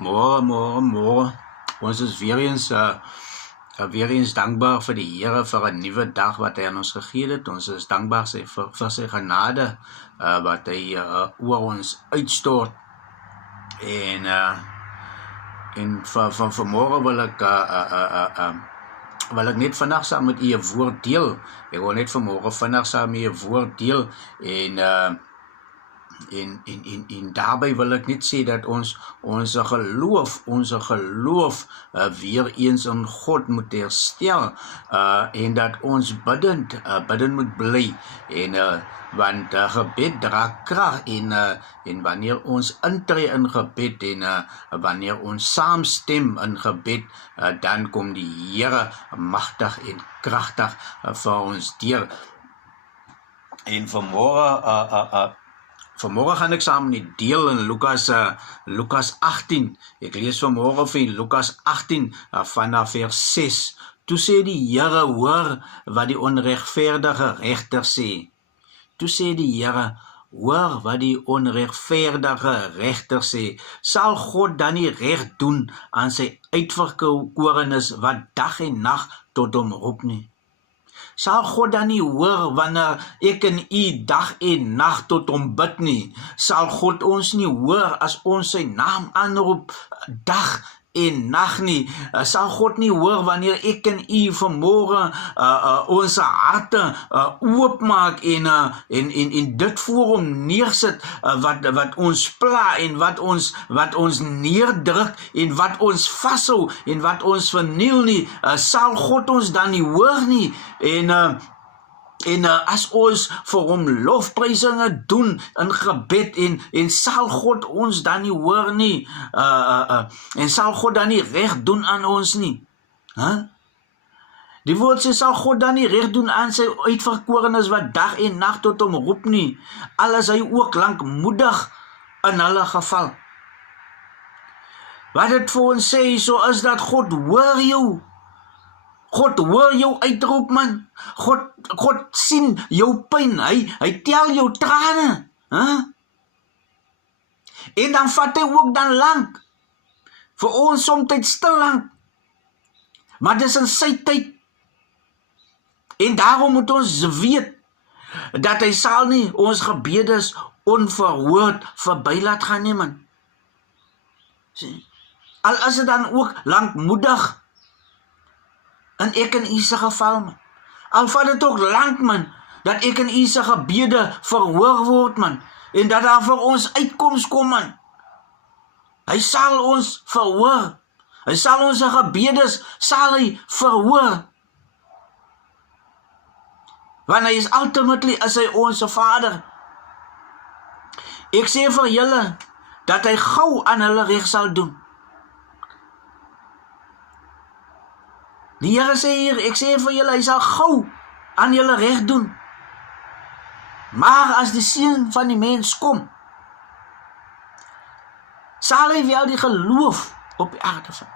Môre. Ons is weer eens dankbaar vir die Here vir 'n nuwe dag wat hy aan ons gegee het. Ons is dankbaar vir sy genade wat hy oor ons uitstort. En van vanmôre wil ek net vandag saam met u 'n woord deel. Ek wil net vanmôre vandag saam met u 'n woord deel en daarbij wil ek net sê dat ons geloof weer eens in God moet herstel en dat ons bidden moet bly want gebed dra krag en wanneer ons intree in gebed en wanneer ons saamstem in gebed dan kom die Here magtig en kragtig vir ons deur. En vanmôre gaan ek saam met deel in Lukas 18. Ek lees vanmôre vir Lukas 18 vanaf vers 6. Toe sê die Here, hoor wat die onregverdige regter sê. Toe sê die Here, hoor wat die onregverdige regter sê. Sal God dan nie reg doen aan sy uitverkorenes wat dag en nag tot hom roep nie? Sal God dan nie hoor wanneer ek en u dag en nag tot hom bid nie? Sal God ons nie hoor as ons sy naam aanroep dag en nag nie? Sal God nie hoor wanneer ek en u vanmôre ons harte oopmaak en dit voor hom neersit wat ons pla en wat ons neerdruk en wat ons vashou en wat ons verniel nie? Sal God ons dan nie hoor nie? En as ons vir hom lofprysinge doen in gebed en sal God ons dan nie hoor nie? En sal God dan nie reg doen aan ons nie? Die woord sê, sal God dan nie reg doen aan sy uitverkorenes wat dag en nag tot hom roep nie, al is hy ook lankmoedig in hulle geval. Wat dit vir ons sê, so is dat God hoor jou. God hoor jou uitroep, man. God sien jou pyn. Hy tel jou trane. En dan vat hy ook dan lank. Vir ons soms te lank. Maar dis in sy tyd. En daarom moet ons weet dat hy sal nie ons gebedes onverhoord verby laat gaan nie, man. Al is dit dan ook lankmoedig. En ek in u se geval, man. Al vat dit ook lank, man, dat ek in u se gebede verhoor word, man. En dat daar vir ons uitkoms kom, man. Hy sal ons verhoor. Hy sal ons gebedes, sal hy verhoor. Want hy is ultimately, is hy ons Vader. Ek sê vir julle, dat hy gou aan hulle reg sal doen. Die Here sê hier, ek sê vir julle, hy sal gou aan julle reg doen. Maar as die seun van die mens kom, sal hy wel die geloof op die aarde vind.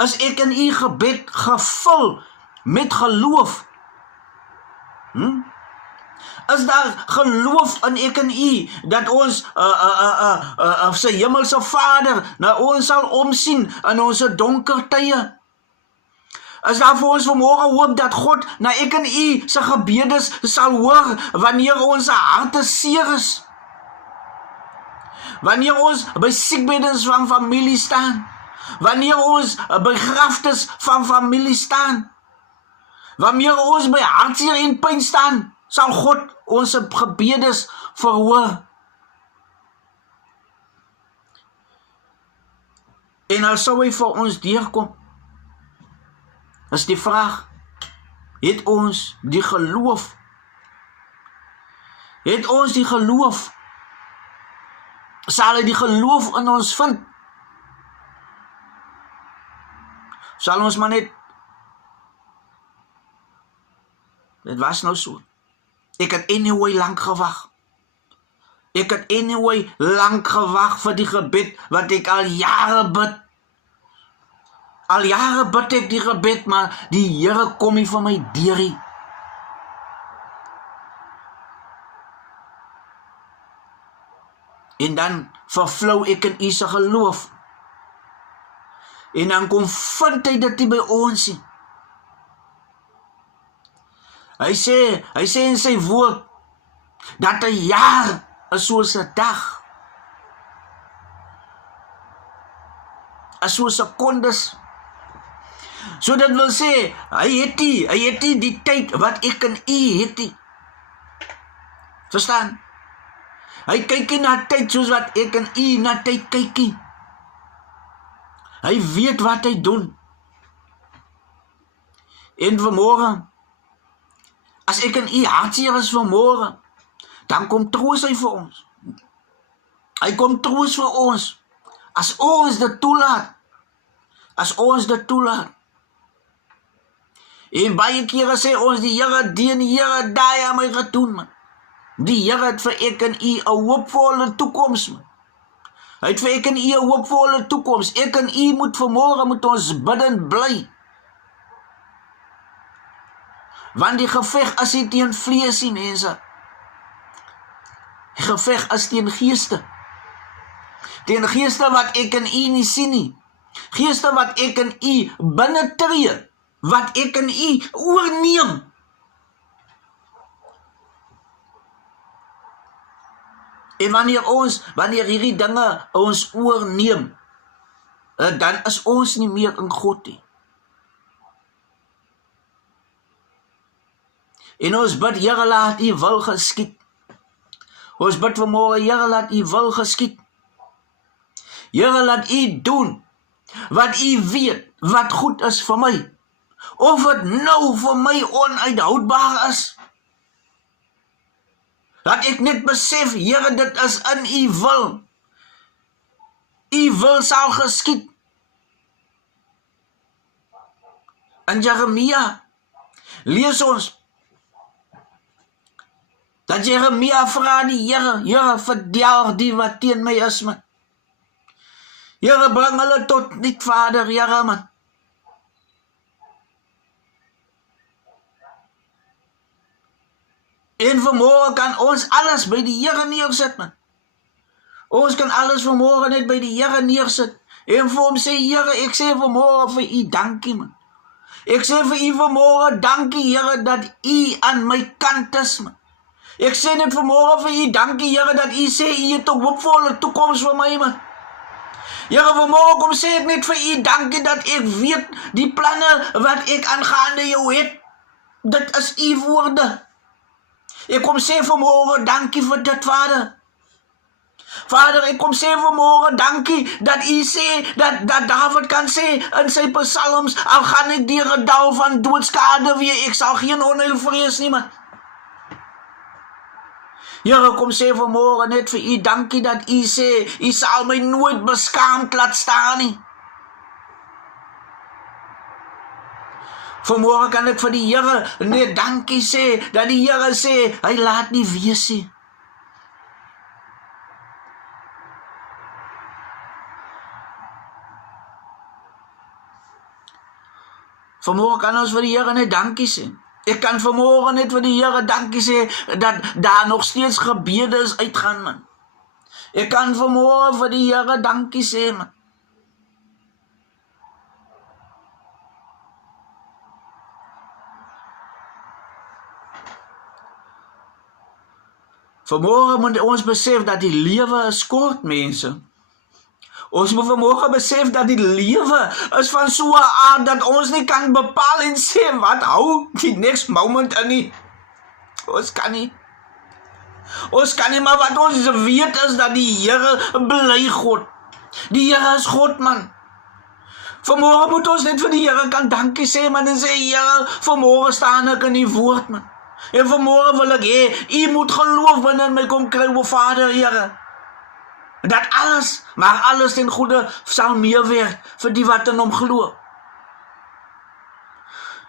As ek in u gebed gevul met geloof, is daar geloof in ek en u, dat ons sy hemelse Vader na ons sal omsien in ons donker tye? Is daar vir ons vanmôre hoop dat God na ek en u se gebedes sal hoor wanneer ons harte seer is? Wanneer ons by siekbeddens van familie staan? Wanneer ons by graftes van familie staan? Wanneer ons by hartseer en pyn staan, sal God ons gebedes verhoor. En al sou hy vir ons deurkom, is die vraag, het ons die geloof? Het ons die geloof? Sal hy die geloof in ons vind? Sal ons maar net, dit was nou so. Ek het anyway lang gewag. Ek het anyway lang gewag vir die gebed wat ek al jare bid. Al jare bid ek die gebed, maar die Here kom nie vir my deurie. En dan vervlou ek in U se geloof. En dan kom vind hy dit nie by ons nie. Hy sê in sy woord, dat 'n jaar is soos 'n dag. As soos sekondes. So dit wil sê, hy het nie die tyd wat ek en U het nie. Verstaan? Hy kyk nie na tyd soos wat ek en U na tyd kyk nie. Hy weet wat hy doen. En vanmorgen, as ek en U hartseer is vanmorgen, dan kom troos hy vir ons. Hy kom troos vir ons. As ons dit toelaat. As ons dit toelaat. En baie kere sê ons, die Here die Here daai aan my gedoen, man. Die Here het vir ek en U 'n hoopvolle toekoms, man. Hy het vir ek en U 'n hoopvolle toekoms. Ek en U moet vanmorgen moet ons bidden bly. Want die geveg is nie teen vlees nie, mense. Die geveg is teen geeste. Teen geeste wat ek en U nie sien nie. Geeste wat ek en U binnetree. Wat ek en U oorneem. En wanneer hierdie dinge ons oorneem, dan is ons nie meer in God nie. En ons bid, Here, laat U wil geskied. Ons bid vanmorgen, Here, laat U wil geskied. Here, laat U doen wat U weet, wat goed is vir my. Of het nou vir my onuithoudbaar is. Laat ek net besef, Here, dit is in U wil. U wil sal geskied. In Jeremia lees ons dat Jeremia vra die Here, verdelg die wat teen my is, man. Here, bring hulle tot niet, Vader, Here, man. En vanmorgen kan ons alles by die Here neersit, man. Ons kan alles vanmorgen net by die Here neersit. En vir hom sê, Here, ek sê vanmorgen vir U dankie, man. Ek sê vir U vanmorgen dankie, Here, dat U aan my kant is, man. Ek sê net vanmorgen vir U dankie, Here, dat U sê U het 'n hoopvolle toekoms vir my, man. Here, vanmorgen kom sê ek net vir U dankie dat ek weet die planne wat ek aangaande jou het. Dit is U woorde. Ek kom sê vanmorgen dankie vir dit, Vader. Vader, ek kom sê vanmorgen dankie dat U sê, dat David kan sê in sy psalms, al gaan ek deur 'n dal van doodskade weer, ek sal geen onheil vrees nie, man. Here, kom sê vanmorgen net vir U dankie dat U sê, U sal my nooit beskaamd laat staan nie. Vanmorgen kan ek vir die Here net dankie sê, dat die Here sê, hy laat nie wees nie. Vanmorgen kan ons vir die Here net dankie sê. Ek kan vanmorgen net vir die Here dankie sê, dat daar nog steeds gebedes uitgaan, man. Ek kan vanmorgen vir die Here dankie sê, man. Vanmorgen moet ons besef dat die lewe is kort, mense. Ons moet vanmorgen besef dat die lewe is van so 'n aard dat ons nie kan bepaal en sê wat hou die next moment in nie. Ons kan nie. Ons kan nie, maar wat ons weet is dat die Here bly God. Die Here is God, man. Vanmorgen moet ons net vir die Here kan dankie sê, man, en sê, Here, vanmorgen staan ek in U woord, man. En vanmorgen wil ek hê, U moet geloof binne in my kom kry, o Vader, Here. Dat alles, maar alles ten goede sal meewerk vir die wat in hom glo.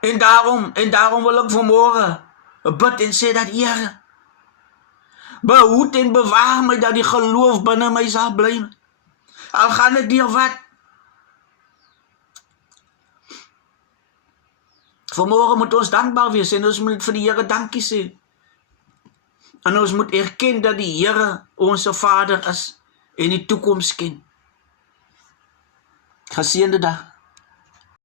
En daarom wil ek vanmorgen bid en sê dat Here, behoed en bewaar my dat die geloof binne my sal bly. Al gaan ek deur wat. Vanmorgen moet ons dankbaar wees en ons moet vir die Here dankie sê. En ons moet erken dat die Here ons Vader is en die toekoms ken. Geseënde dag.